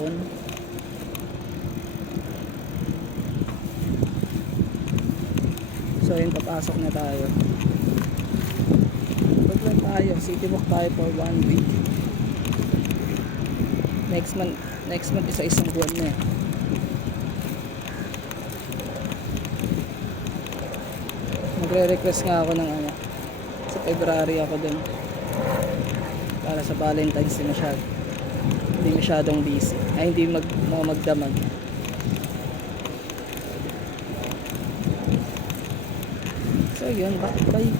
hapon. So yun, papasok na tayo. Wag lang tayo, city walk tayo for 1 week. Next month isa-isang buwan na eh. Magre-request nga ako ng ano, sa February ako dun, para sa Valentine's Day hindi masyadong busy, ay hindi magdamag. So yun,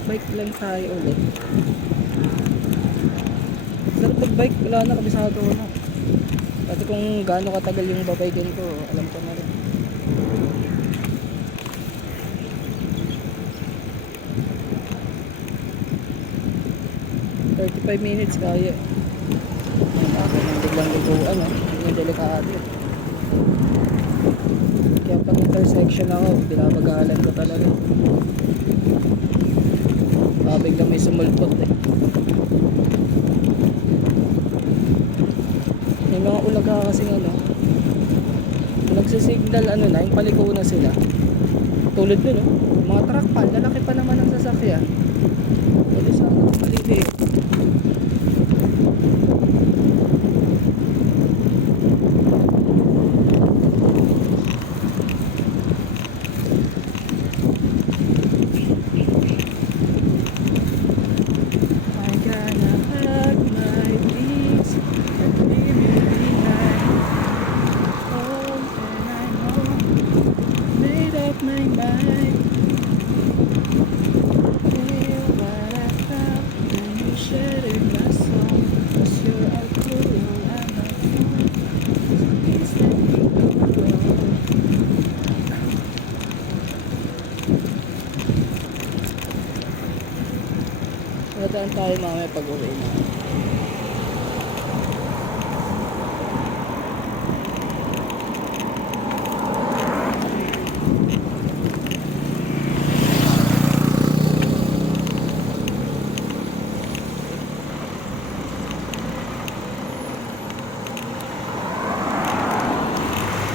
bike lang tayo ulit. Sarap mag-bike, wala na, kabisado ko na. Pati kung gaano katagal yung babaygan ko, alam ko na rin. "35 minutes kaya." Ang ako nang biglang liguan, yung delikado. Kaya pag intersection ako, binabagalan ko talaga. Biglang may sumulpot eh. May mga ulaga kasi nagsisignal na, yung paliko na sila. Tulad nun, mga truck pa, lalaki pa naman ang sasakyan. Pwede sana maliliit. Nadaan tayo mamaya pag uwi na.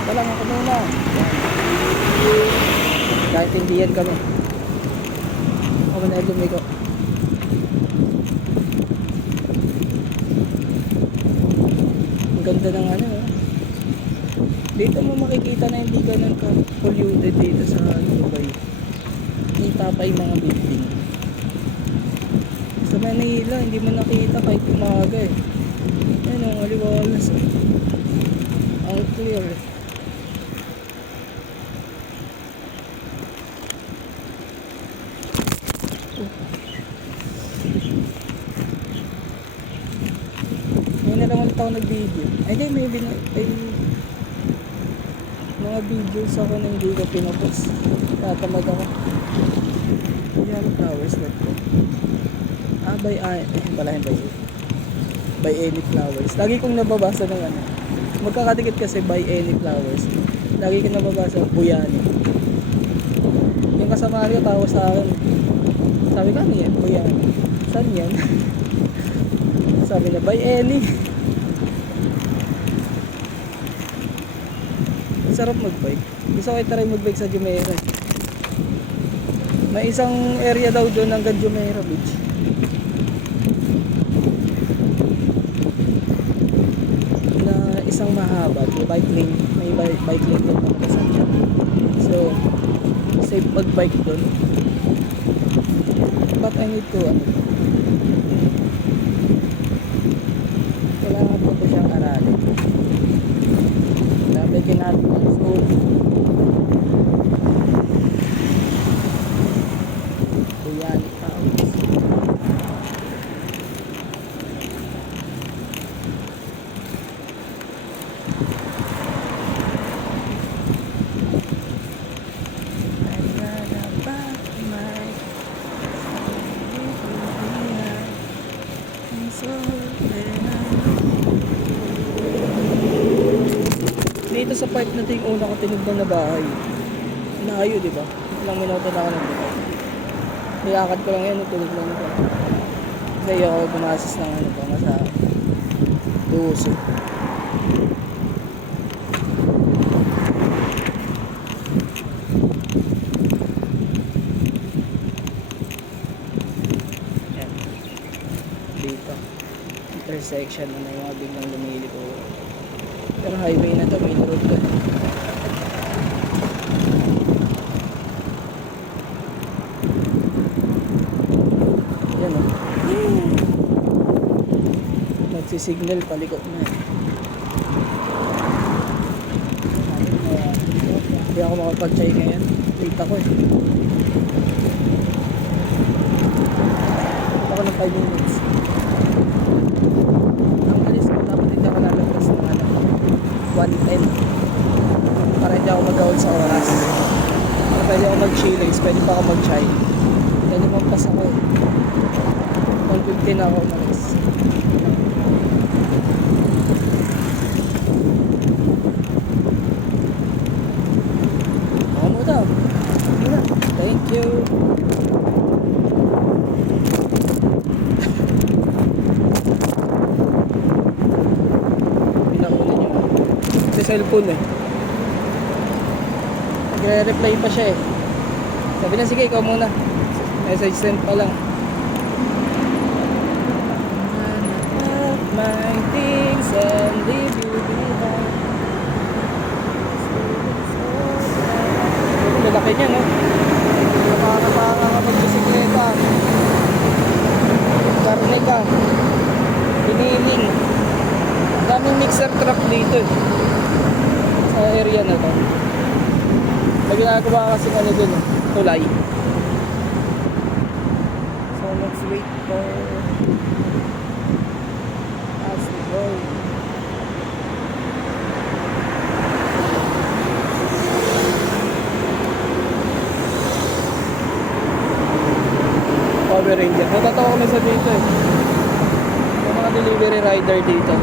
Walang ako muna. Kahit hindi yan kami. Ako na lumigo. Ganda ng dito mo makikita na hindi ganun ka-polluted dito sa Dubai. Kita pa yung mga building. Sa Manila hindi mo nakita kahit umaga eh. Yan ang aliwalas eh. Ang clear eh. Ngayon na lang ulit ako nag-video. Ay di, may mga videos ako na hindi ko pinapost. Tatamad ako. Yan, flowers.com. By Any Flowers. Lagi kong nababasa ng magkakadikit kasi by Any Flowers. Lagi kong nababasa Buyani. Yung kasama ko tawa sa akin. Sabi ko, ano yan? Buyani. Saan yan? Sabi na, by Any. Sarap magbike. Gusto ko i-try magbike sa Jumeirah. May isang area daw doon hanggang Jumeirah Beach. Na isang mahaba, may bike lane doon mga kasama. So, safe magbike doon. But I need to kailangan ko siyang aralin. Nabigyan natin ng school. Ayan, house. Dito sa part na ito yung una ko tinignan na bahay. Inayo, di ba? Ilang minuto na ako nandito. Niyakad ko lang yan, tulog lang ito. Kasi ako gumasas ng mga sa Duso. intersection na may mga biglang lumiliko. Pero highway na to, main road to. Yan o. Nagsisignal, palikot na. Hindi ako makapag-chay ngayon. Late ako eh. Ako ng 5 minutes. Ang alis ko, dapat hindi ako lalabas ng 1:10. Para hindi ako mag-out sa oras. Para pwede ako mag-chillings, pwede pa ako mag-chay. Kaya lumampas ako eh. 1:15 ako umalis. Ako mo daw. Thank you. Pinauna niyo. Sa cellphone eh. Nagre-reply pa siya eh. Sabi na, sige, ikaw muna. Message send pa lang. My things and leave you behind. Lalaki niya, no? Nakakapaka ka mag-bisikleta. Karne ka. Hiniling. Daming mixer truck dito eh. Sa area na to. May ginagawa kasi ano dun eh. Tulay. So let's wait for us to go. Power Ranger. Natatawa kami sa dito eh. Yung mga delivery rider dito.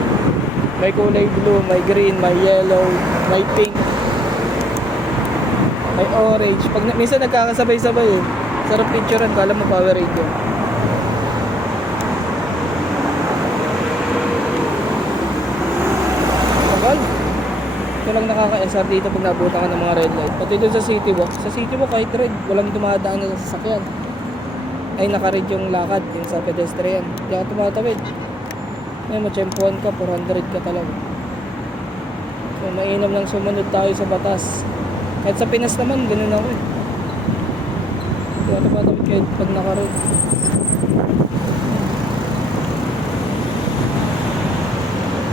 May kulay blue, may green, may yellow, may pink, may orange. Pag minsan nagkakasabay-sabay eh. Sarap picturean, kala mo Power Ranger. Tagal. Ito lang nakaka-SR dito pag nabutan ka ng mga red light. Pati doon sa City Walk. Sa City Walk kahit red, walang dumadaan na sasakyan. Ay naka-red yung lakad, yung sa pedestrian. Hindi ako tumatawid. Ngayon, matsyempuan ka, 400 ka talaga. So, mainam lang sumunod tayo sa batas. Kahit sa Pinas naman, ganun ako eh. Hindi ako tumatawid kahit pag naka-red.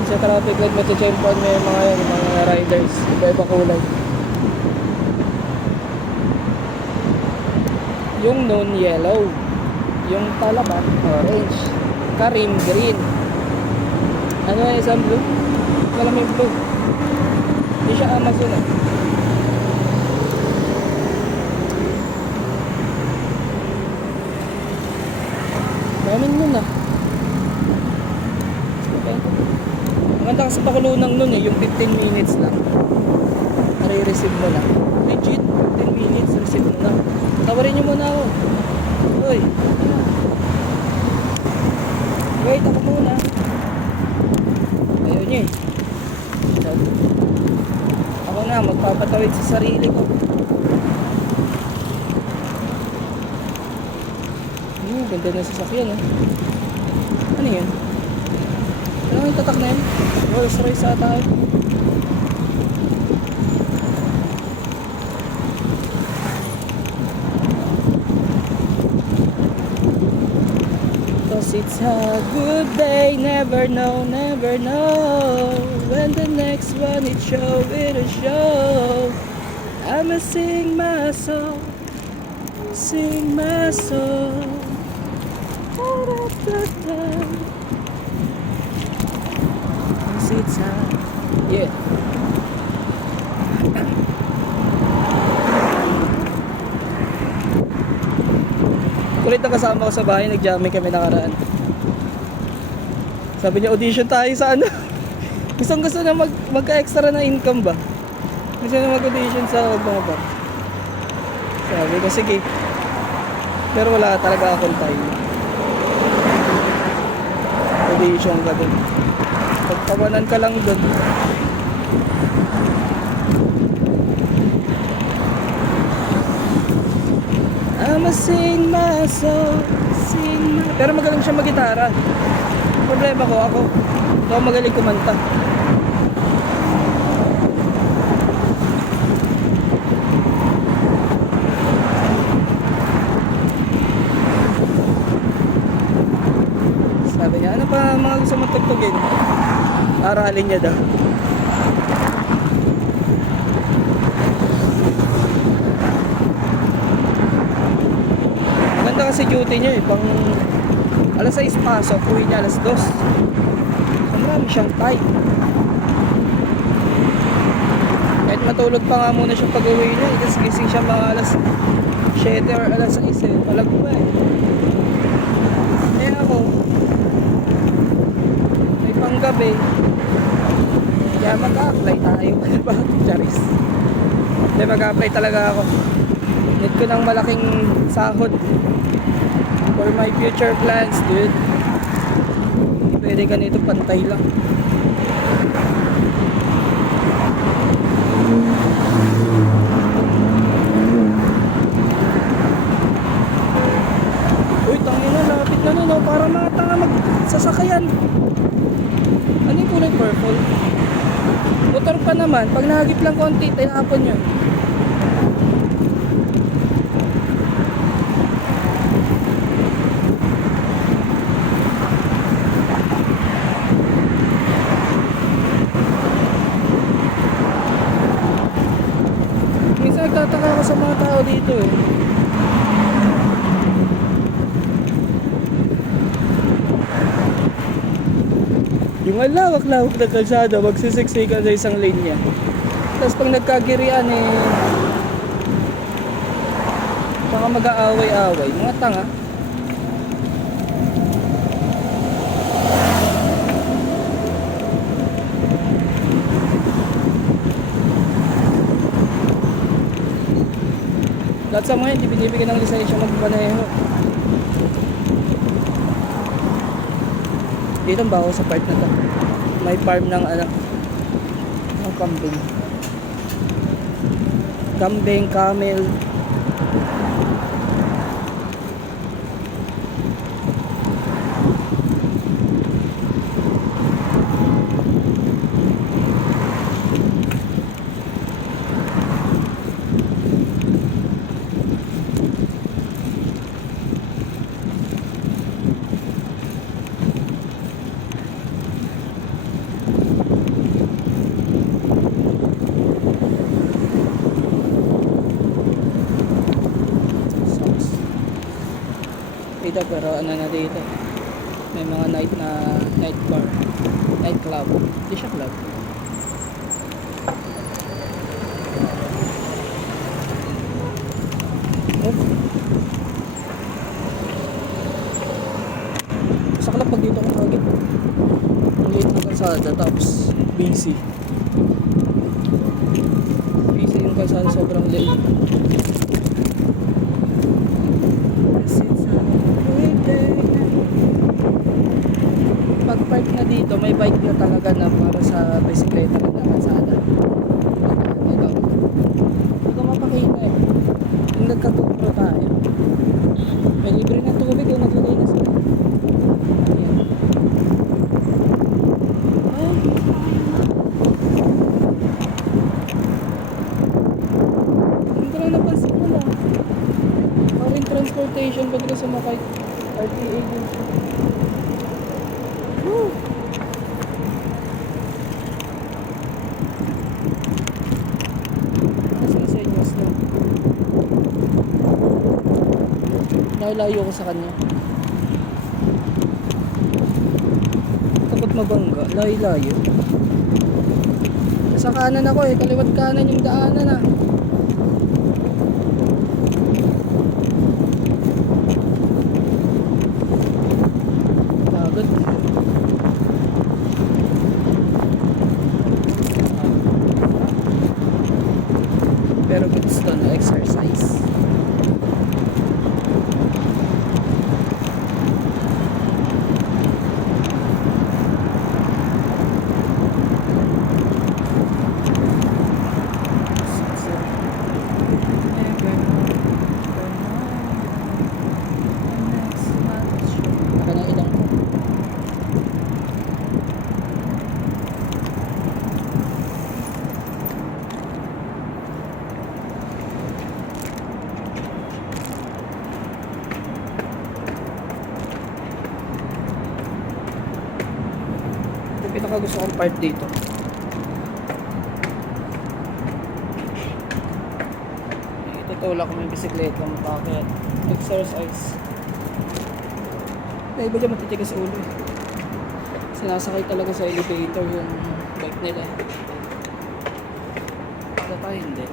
Sa traffic light, matsyempuan mo yung mga yan, yung mga riders. Iba-iba kulay. Yung noon, yellow. Yung talabat, orange. Karim, green. Ano yung isang blue? Wala may blue. Hindi siya Amazon eh. Mamin nun ah. Okay. Ang ganda kasi pakulunang nun eh. Yung 15 minutes lang. Nare-receive mo lang. Legit, 15 minutes, receive mo lang. Tawarin nyo muna ako. Uy. Wait, ako muna. Ayaw niya eh. Ako na, magpapatawid sa sarili ko. Ganda na sasakyan eh. Ano yun? Ano yung tatak na yun? Rolls Royce ata eh. Cause it's a good day, never know when the next one it show, it'll show. I'ma sing my song, sing my song. Cause it's a, yeah. Kulit ang kasama ko sa bahay, nag-jamming kami nakaraan. Sabi niya, audition tayo sa ano. Gusto na magka-extra na income ba? Gusto na mag-audition sa mga bar. Sabi ko, sige. Pero wala talaga akong time. Audition ka dun. Pagtawanan ka lang dun. I'ma sing my song, sing my... Pero magaling siya mag-gitara. problema ko, ako magaling kumanta. Sabi niya, ano pa mga gusto mong tugtugin? Aralin niya daw. Maganda kasi duty niya eh, pang alas 6 pasok, uwi niya alas 2. So, marami siyang time. Kahit matulog pa nga muna siya pag uwi niya, kasi gising siya mga alas 7 or alas 6 eh, palag ba eh. Eh ako, may panggabi, kaya mag-a-apply tayo. Charis. Hindi, mag-a-apply talaga ako. Need ko ng malaking sahod for my future plans, dude. Pwede ganito, pantay lang. Uy, tangin na, lapit na nun, oh. Para mga tanga magsasakayan. Ano yung kulay purple? Motor pa naman, pag nahagip lang konti, tinapon yun. Minsan nagtataka ako sa mga tao dito eh. Yung lawak-lawak na kalsada, magsisiksikan sa isang linya. Tapos pag nagkagirian eh, baka mag-aaway-aaway. Mga tanga. Lahat sa mga hindi binibigyan ng lisensya magpaneho. Dito ba ako sa part na to? May farm ng ng kambing. Kambing, camel. Dito pero ano na dito, may mga night bar, night club. Hindi siya club. Oh, saklap pag dito ako kagad. Ang liit na kalsada tapos busy yung kalsada, sobrang liit. Pag park na dito, may bike na talaga na para sa bisikleta na kalsada. Ito. Hindi ko mapakita eh. Yung nagkatupro tayo. May libre na tubig yung naglagay na sila. Ayan. Ay. Hindi ko lang napansin ko lang. Maring transportation pag rin sumakay. RTA din. Woo! Ano sa senyos na? Nalayo ko sa kanya. Takot mabangga. Layo-layo. Sa kanan ako eh. Kaliwat kanan yung daanan ah. Pero gusto na exercise. Naka na ilang Saka gusto kong part dito. Itutulak ko yung bisikleta mo bakit exercise. May iba dyan matitigas ulo eh. Sinasakay talaga sa elevator yung bike nila. Ito tayo hindi.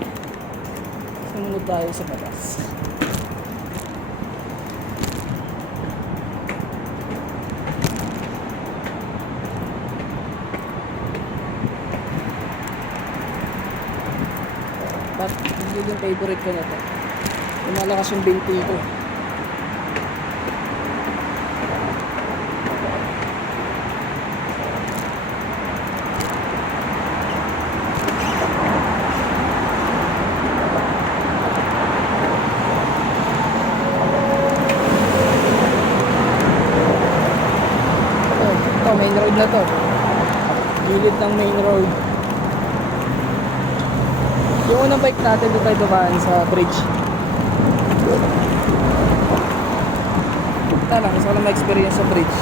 Sumunod tayo sa batas. But hindi yung favorite ko na to. Lumalakas yung binti ko. Ito, main road na to. Gilid ng main road. Yung unang bike natin doon tayo dumaan sa bridge. Ito lang, isa ko lang ma-experience sa bridge.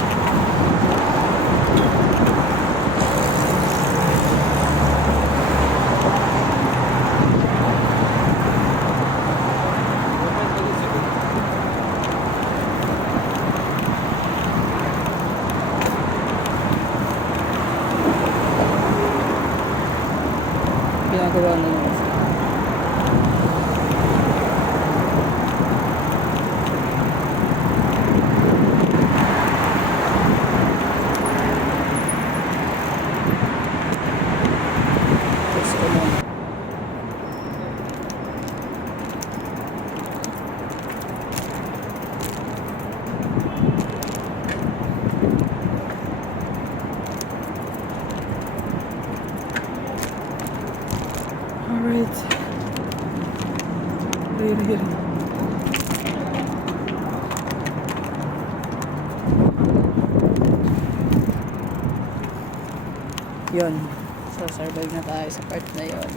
Ginagawa na yun. Alright. Really. Yun. So, survive na tayo sa part na yun.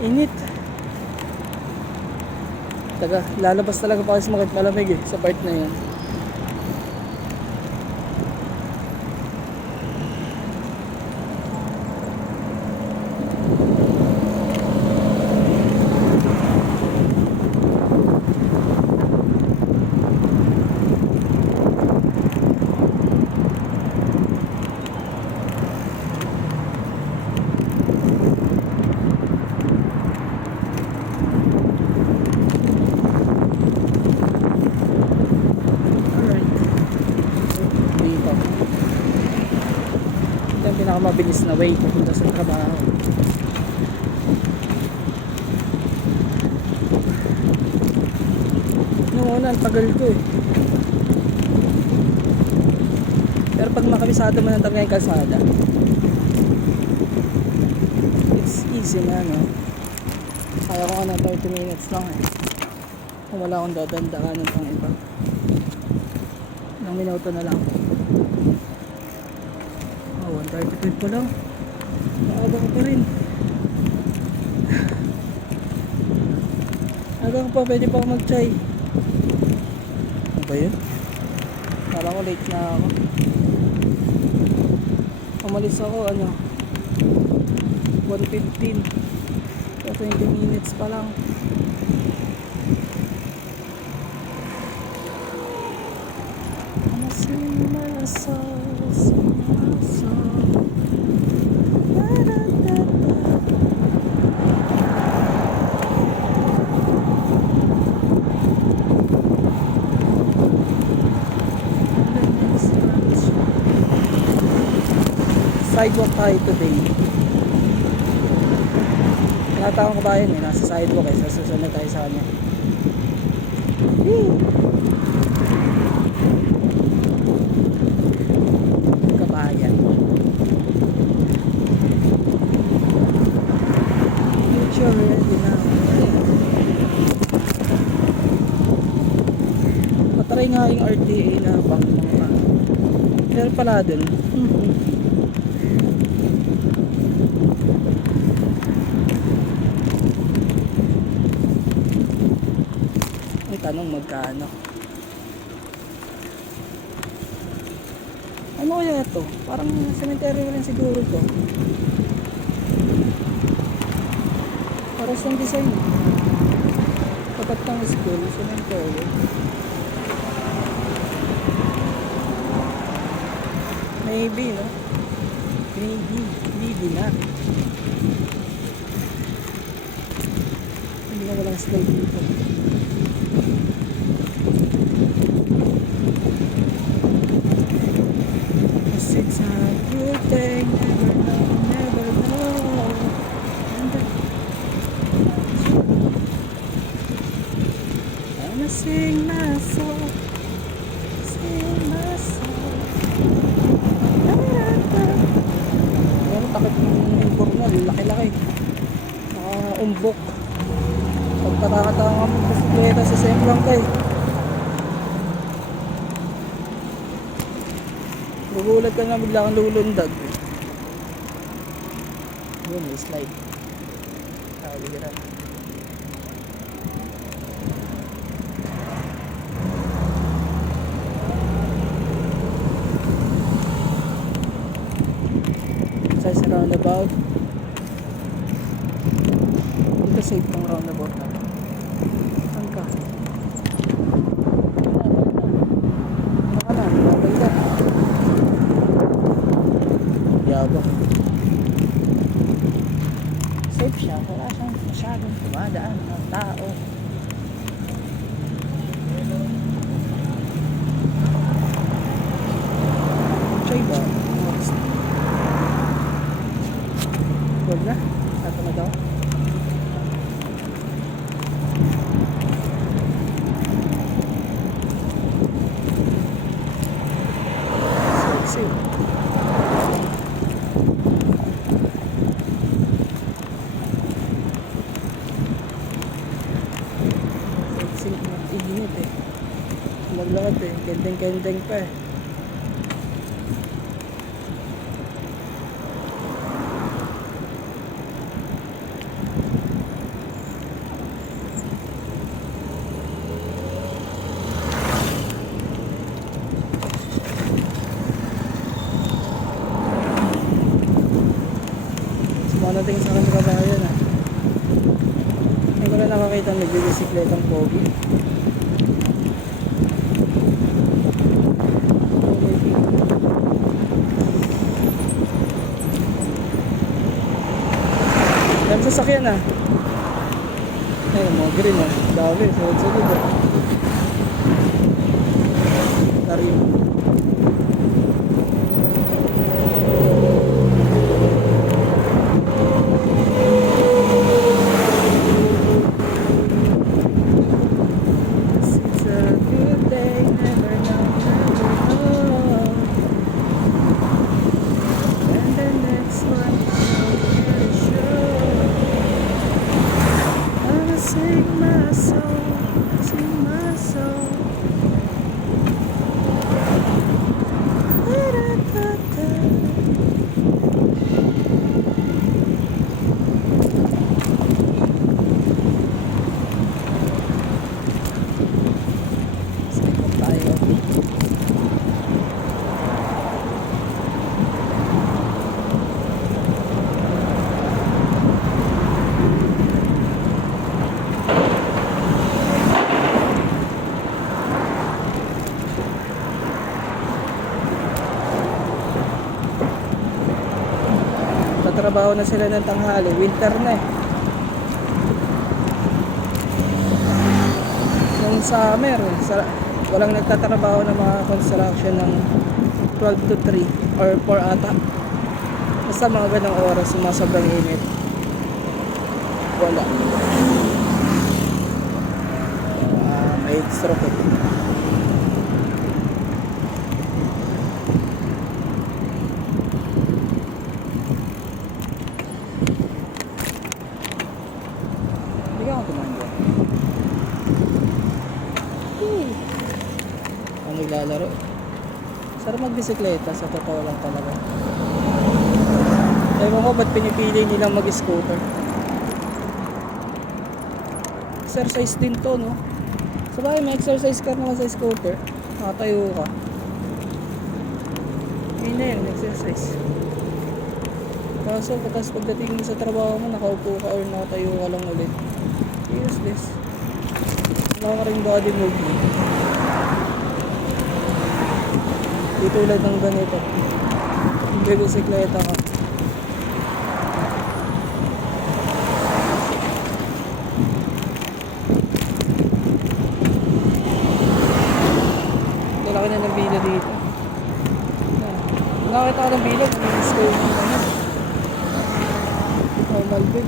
Init. Taga, lalabas talaga pa kasi makit malamig eh, sa part na yun. Yung pinakamabilis na way papunta sa trabaho. Nung una, ang tagal ko eh. Pero pag makabisado mo ng talaga yung kalsada, it's easy na, no? Kaya ko na 30 minutes lang eh. Kung wala akong dadandaanan pang iba. Ilang minuto na lang. 1:35 pa lang. Maaga ko pa rin. Aga ko pa, pwede pa ako mag-chai. Ano ba yun? Kala ko late na ako. Umalis ako, 1:15. So 20 minutes pa lang. Sidewalk tayo today. Tinatawang ko ba yun eh, nasa sidewalk eh, susunod tayo sa kanya. Kabayan. Future ready na. Patry nga yung RTA na pang mga. Pero pala dun. Tanong magkano. Ano kaya to? Parang cemetery rin siguro to. Paras ng design. Tapat ng school, cemetery. Maybe, no? Maybe na. Hindi na walang slide dito. Cause it's a good thing, never know, never know. And then, I'ma sing my song, sing my song. Pero takot yung informal, laki-laki. Umbok. Pagpatakataka kami sa bisikleta sa Semplang kay. Gugulat ka na bigla kang lulundag. Yun, may slide. Kaligiran. Size na roundabout. Dito safe tong roundabout na. Saan ka? Baka na, babay ka. Yabang. Safe siya, wala siyang masyadong tumadaan ng tao. Siya ba? Huwag na, tato na daw. Sexy. Init eh. Maglakad eh. Kendeng-kendeng pa eh. Sumanating sa akin kabayan ah. Hindi ko na nakakita ng nagbibisikletang pogi. Yan sasakyan ah. Ayun, mga green ah. Dami, sunod-sunod ah. Tarim. It's a good day, never know, never know. And the next one is very sure. I'ma sing my song, sing my song. Da-da-da-da. Sakot tayo. Tatrabaho na sila ng tanghali, winter na eh. Nung summer, walang nagtatrabaho ng mga construction ng 12 to 3 or 4 ata. Basta mga ganang oras, sumasobrang init. Wala. May stroke eh. Hindi ka ako tumanda. Ang naglalaro. Sarap magbisikleta, sa totoo lang talaga. Ewan ko ba't pinipili nilang mag-scooter. Exercise din to, no? Sabay, may exercise ka naman sa scooter. Nakatayo ka. Yun na yun, exercise. Kaso pagdating mo sa trabaho mo, nakaupo ka or nakatayo ka lang ulit. Useless. Wala ka rin body movement. Di tulad ng ganito. Bibisikleta ka. Lalaki na ng bila dito. Nakita ko ng bila, miss ko yung normal bin.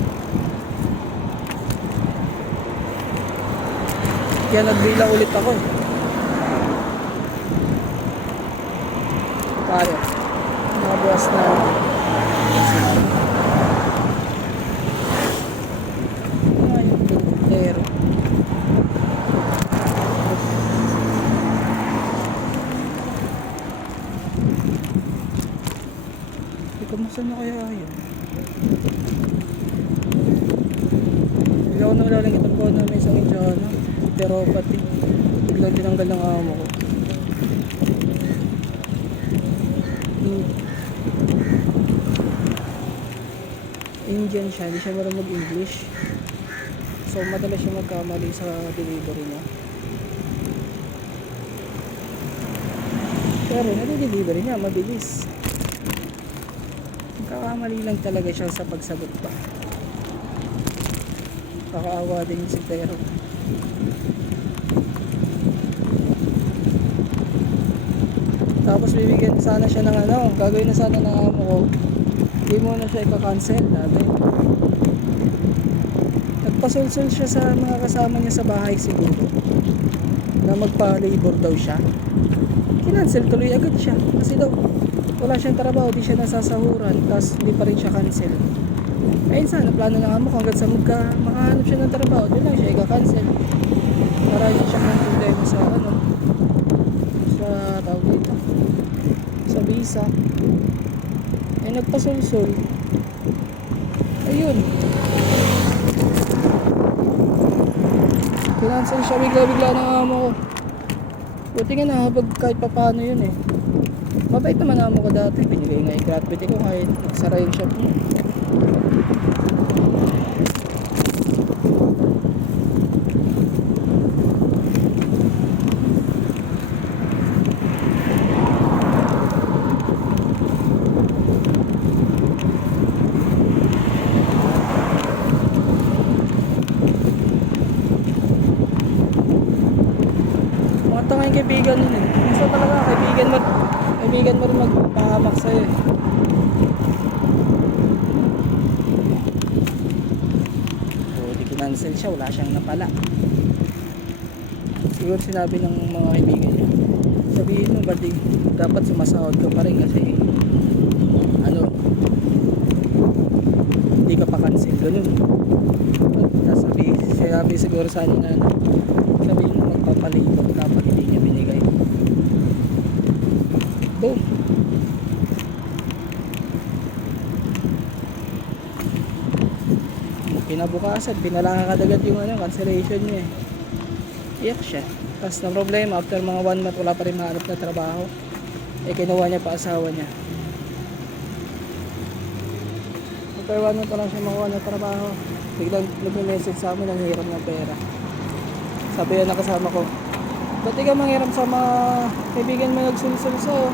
Kaya nagbilang ulit ako eh. Tayo. Mga buwas na ay, pero kamusta na kaya yun? Hindi ako nalalang itong ko na may sakit siya enteropathy. Biglang tinanggal ng amo ko. Indian siya, hindi siya marunong mag-English. So madalas siya magkamali sa delivery niya. Pero nade-delivery niya, mabilis. Kakamali lang talaga siya sa pagsagot pa. Kakaawa din si Pero. Tapos bibigyan sana siya ng ano, gagawin na sana ng amo ko. Hindi mo na siya ika-cancel dati. Nagpasulsul siya sa mga kasama niya sa bahay siguro. Na magpa-labor daw siya. Kinancel tuloy agad siya. Kasi daw wala siyang trabaho, di siya nasasahuran, tapos hindi pa rin siya cancel. Ayun sana, plano ng amo ko hanggang sa makahanap siya ng trabaho, doon lang siya ika-cancel. Para hindi siya ng problema sa ano, sa tawag dito, sa visa. Ay nagpasulsul. Ayun. Kinancel siya bigla-bigla ng amo ko. Buti nga nahabag kahit pa paano yun eh. Mabait naman amo ko dati. Binigay nga yung gratuity ko kahit nagsara yung shop mo. Mga tanga yung kaibigan nun eh. Gusto talaga kaibigan mo rin magpahamak sa'yo eh. So di kinancel siya, wala siyang napala. Siguro sinabi ng mga kaibigan niya, sabihin mo ba dapat sumasahod ka pa rin kasi ano, hindi ka pa cancel, ganun. Sabi siguro sa ano na sabihin mo magpapalibot kapag hindi niya binigay. Boom. Kinabukasan, pinalakadagat yung ano, cancellation niya eh. Iyak siya. Tapos na problema, after mga 1 month wala pa rin mahanap na trabaho. Eh kinuha niya pa asawa niya. After 1 month wala siya makuha na trabaho. Biglang nag-message sa amin, nanghiram ng pera. Sabi yan na kasama ko, ba't ikaw manghiram sa mga kaibigan mo nagsulsul sa'yo?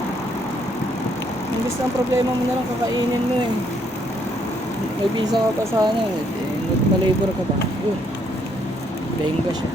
Ang gusto ng problema mo na lang kakainin mo eh. May visa ka pa sana eh. Nagpa-labor ka ba? Yun. Benga siya.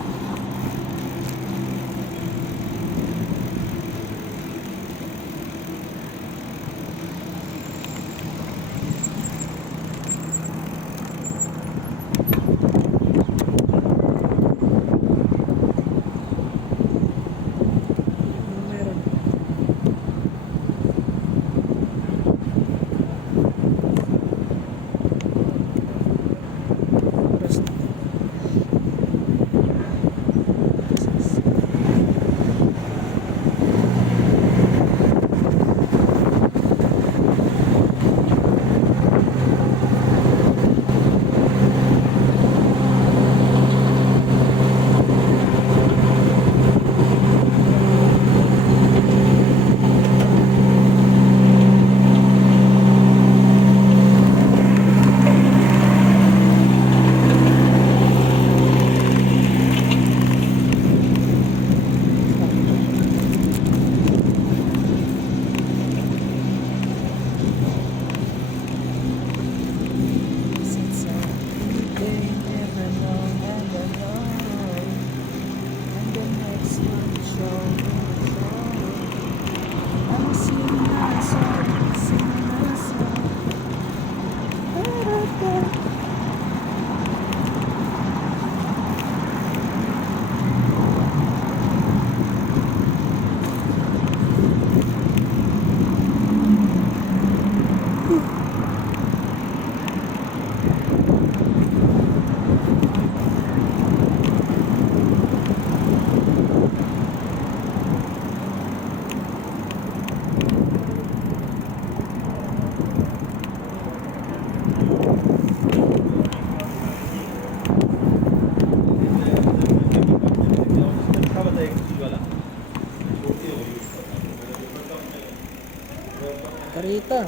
Karita.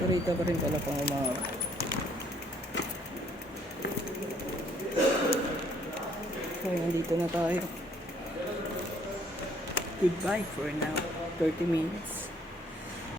Karita pa rin pala pang umaga. Okay, nandito na tayo. Goodbye for now. 30 minutes.